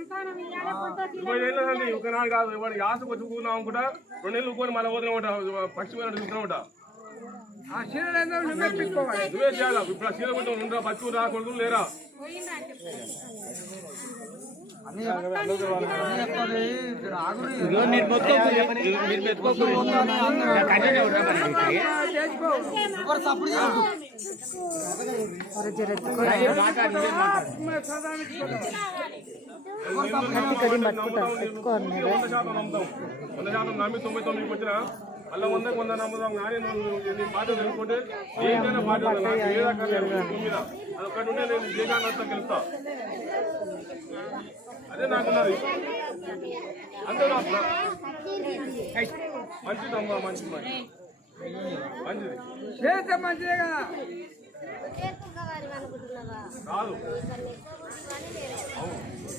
20 ఏళ్ళండి ఒకనాడు కాదు వాడు యాసకు వచ్చి కూకున్నాం అనుకుంటా 2 నెలలు ఊకొని మళ్ళీ పోతున్నా ఉంటా పక్షి మీద చూస్తున్నా ఉంటా నువ్వే చేయాలా ఇప్పుడు చీర కొంచెం ఉండరా బతుకు రా కొడుకులు లేరా నమ్మి 99 వచ్చిన అలా 100 నమ్ముదాం కానీ నీ బాధ్యత తెలుసుకుంటే ఏంటైనా బాధ్యత నాకు మీద అదొక్కటి ఉంటే నేను దేశాన్ని గెలుస్తా అదే నాకున్నది అంతే మంచిదమ్మా మంచిది మంచిది కాదు